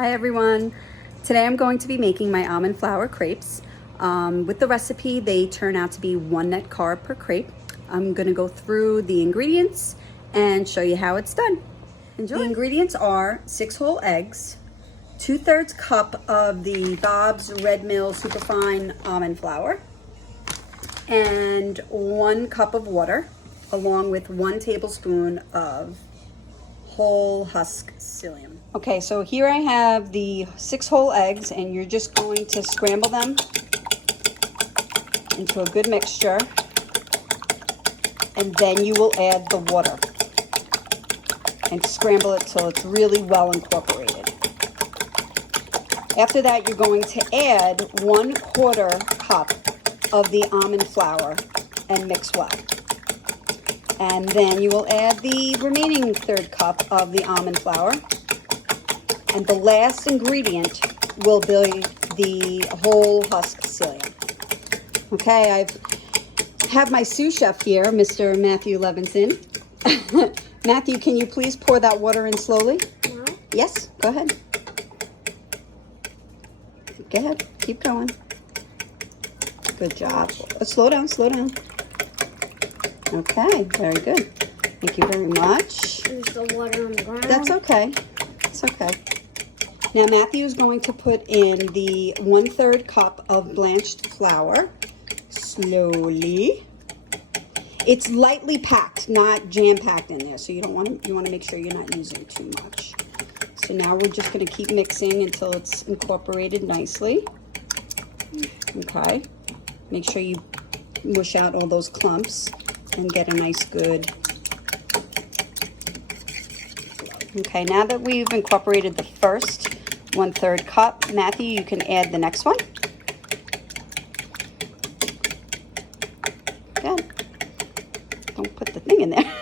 Hi everyone. Today I'm going to be making my almond flour crepes. With the recipe, they turn out to be 1 net carb per crepe. I'm going to go through the ingredients and show you how it's done. Enjoy. The ingredients are 6 whole eggs, 2/3 cup of the Bob's Red Mill Superfine almond flour, and 1 cup of water, along with 1 tablespoon of whole husk psyllium. Okay, so here I have the 6 whole eggs, and you're just going to scramble them into a good mixture, and then you will add the water and scramble it till it's really well incorporated. After that, you're going to add 1/4 cup of the almond flour and mix well. And then you will add the remaining 1/3 cup of the almond flour. And the last ingredient will be the whole husk psyllium. Okay, I have my sous chef here, Mr. Matthew Levinson. Matthew, can you please pour that water in slowly? No. Yes, go ahead. Go ahead, keep going. Good job. Slow down, slow down. Okay, very good. Thank you very much. There's the water on the ground. That's okay. It's okay. Now Matthew is going to put in the 1/3 cup of blanched flour. Slowly. It's lightly packed, not jam-packed in there, so you want to make sure you're not using too much. So now we're just going to keep mixing until it's incorporated nicely. Okay. Make sure you mush out all those clumps and get a nice good. Okay, now that we've incorporated the first 1/3 cup, Matthew, you can add the next one. Good. Don't put the thing in there.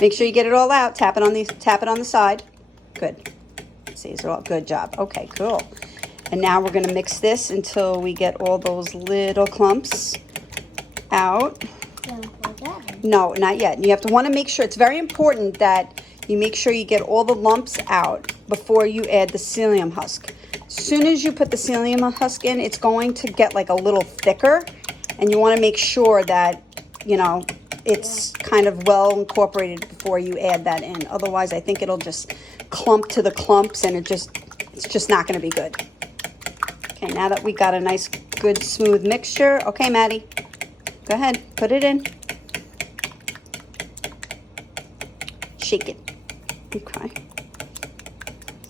Make sure you get it all out. Tap it on the side. Good. See, it's all good job. Okay, cool. And now we're going to mix this until we get all those little clumps out. No, not yet. You have to want to make sure, it's very important that you make sure you get all the lumps out before you add the psyllium husk. As soon as you put the psyllium husk in, it's going to get like a little thicker, and you want to make sure that, you know, it's kind of well incorporated before you add that in. Otherwise, I think it'll just clump to the clumps, and it's just not going to be good. Okay, now that we got a nice, good, smooth mixture. Okay, Maddie, go ahead, put it in. Shake it. Okay.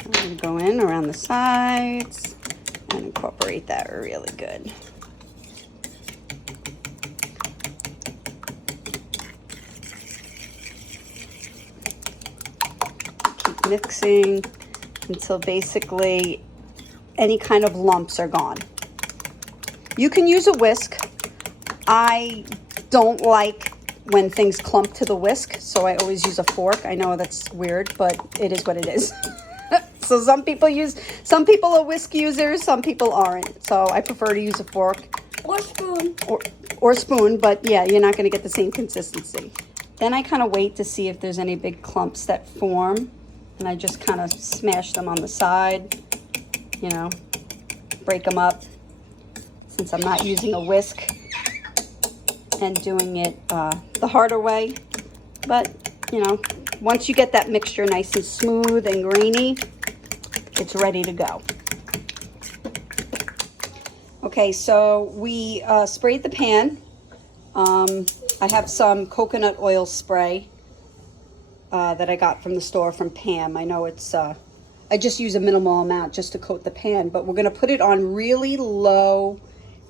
So I'm going to go in around the sides and incorporate that really good. Keep mixing until basically any kind of lumps are gone. You can use a whisk. I don't like when things clump to the whisk, so I always use a fork. I know that's weird, but it is what it is. So some people are whisk users, some people aren't. So I prefer to use a fork. Or spoon. Or spoon, but yeah, you're not going to get the same consistency. Then I kind of wait to see if there's any big clumps that form, and I just kind of smash them on the side, you know, break them up, since I'm not using a whisk and doing it the harder way. But, you know, once you get that mixture nice and smooth and grainy, it's ready to go. Okay, so we sprayed the pan. I have some coconut oil spray that I got from the store from Pam. I know it's, I just use a minimal amount just to coat the pan, but we're going to put it on really low,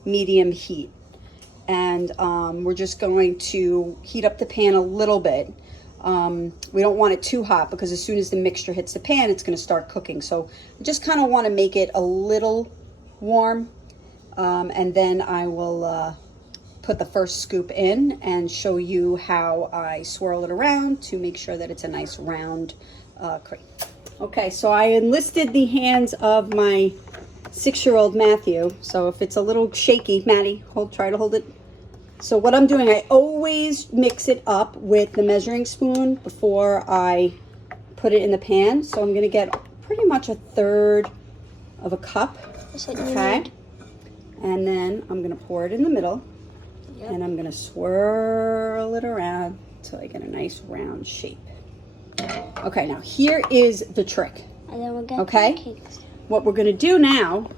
medium heat. And we're just going to heat up the pan a little bit. We don't want it too hot, because as soon as the mixture hits the pan, it's going to start cooking. So I just kind of want to make it a little warm. And then I will put the first scoop in and show you how I swirl it around to make sure that it's a nice round crepe. Okay, so I enlisted the hands of my 6-year-old Matthew. So if it's a little shaky, Maddie, try to hold it. So what I'm doing, I always mix it up with the measuring spoon before I put it in the pan. So I'm going to get pretty much 1/3 of a cup. That's what you Okay. need. And then I'm going to pour it in the middle. Yep. And I'm going to swirl it around until I get a nice round shape. Okay, now here is the trick. And then we'll get Okay. pancakes. What we're going to do now,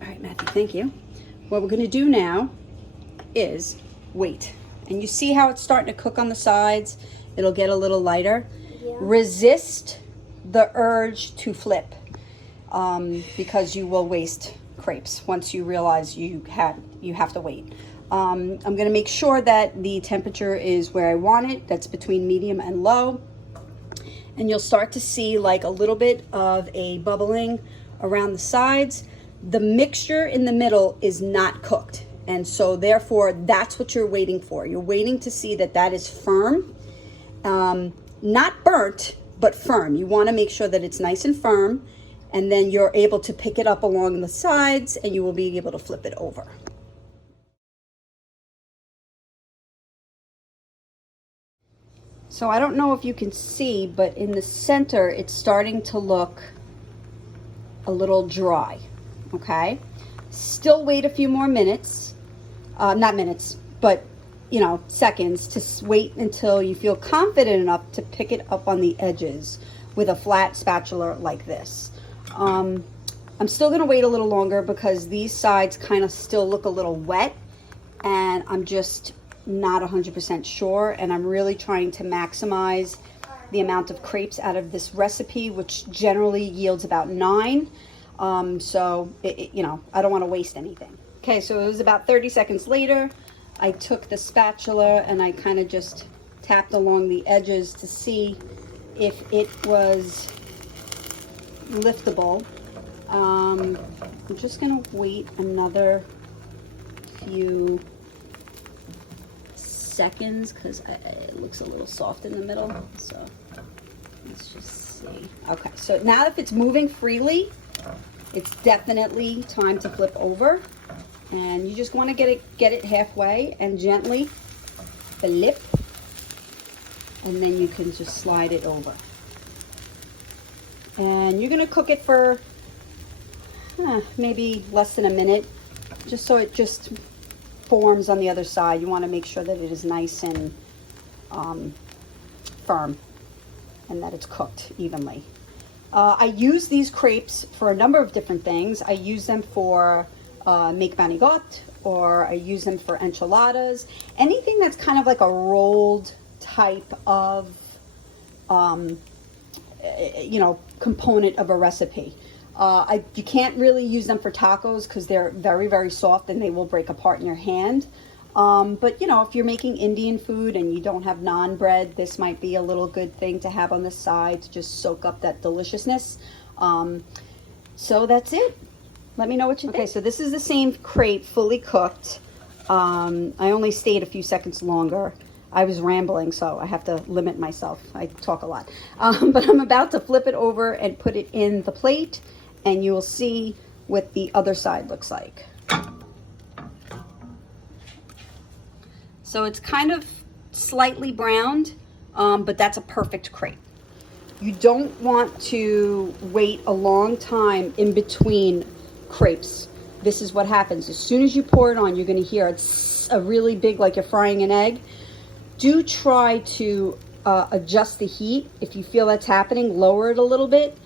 all right, Matthew, thank you. What we're going to do now is wait. And you see how it's starting to cook on the sides? It'll get a little lighter. Yeah. Resist the urge to flip because you will waste crepes once you realize you have to wait. I'm going to make sure that the temperature is where I want it. That's between medium and low. And you'll start to see like a little bit of a bubbling around the sides. The mixture in the middle is not cooked. And so therefore, that's what you're waiting for. You're waiting to see that that is firm, not burnt, but firm. You want to make sure that it's nice and firm, and then you're able to pick it up along the sides and you will be able to flip it over. So I don't know if you can see, but in the center, it's starting to look a little dry, okay? Still wait a few more minutes, not minutes, but seconds, to wait until you feel confident enough to pick it up on the edges with a flat spatula like this. I'm still gonna wait a little longer because these sides kind of still look a little wet, and I'm just not 100% sure, and I'm really trying to maximize the amount of crepes out of this recipe, which generally yields about 9. So I don't want to waste anything. Okay, so it was about 30 seconds later. I took the spatula and I kind of just tapped along the edges to see if it was liftable. I'm just gonna wait another few seconds because it looks a little soft in the middle. So let's just see. Okay, so now if it's moving freely, it's definitely time to flip over, and you just want to get it halfway and gently flip, and then you can just slide it over. And you're going to cook it for maybe less than a minute, just so it just forms on the other side. You want to make sure that it is nice and firm and that it's cooked evenly. I use these crepes for a number of different things. I use them for make manigot, or I use them for enchiladas. Anything that's kind of like a rolled type of component of a recipe. You can't really use them for tacos because they're very, very soft and they will break apart in your hand. But if you're making Indian food and you don't have naan bread, this might be a little good thing to have on the side to just soak up that deliciousness. So that's it. Let me know what you think. Okay, so this is the same crepe, fully cooked. I only stayed a few seconds longer. I was rambling, so I have to limit myself. I talk a lot. But I'm about to flip it over and put it in the plate, and you will see what the other side looks like. So it's kind of slightly browned, but that's a perfect crepe. You don't want to wait a long time in between crepes. This is what happens. As soon as you pour it on, you're going to hear it's a really big, like you're frying an egg. Do try to adjust the heat. If you feel that's happening, lower it a little bit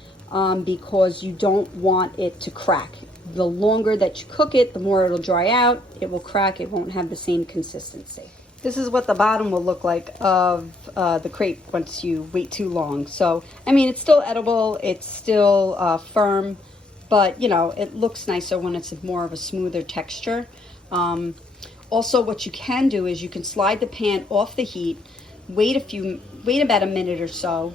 because you don't want it to crack. The longer that you cook it, the more it'll dry out. It will crack. It won't have the same consistency. This is what the bottom will look like of the crepe once you wait too long. So, I mean, it's still edible. It's still firm, but, it looks nicer when it's more of a smoother texture. Also, what you can do is you can slide the pan off the heat, wait about a minute or so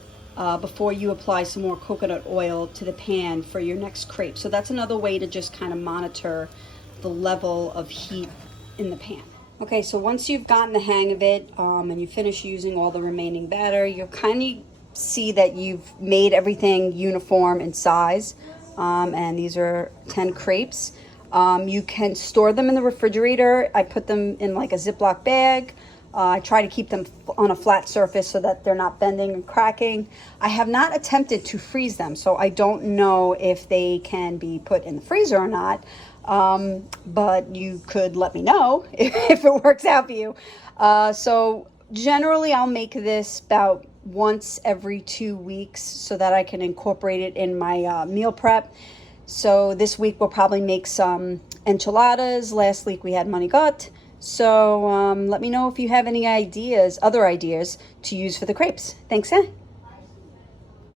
before you apply some more coconut oil to the pan for your next crepe. So that's another way to just kind of monitor the level of heat in the pan. Okay, so once you've gotten the hang of it and you finish using all the remaining batter, you'll kind of see that you've made everything uniform in size. And these are 10 crepes. You can store them in the refrigerator. I put them in like a Ziploc bag, I try to keep them on a flat surface so that they're not bending and cracking. I have not attempted to freeze them, so I don't know if they can be put in the freezer or not. But you could let me know if it works out for you. So generally I'll make this about once every 2 weeks so that I can incorporate it in my meal prep. So this week we'll probably make some enchiladas. Last week we had manigot. So let me know if you have any ideas, other ideas to use for the crepes. Thanks,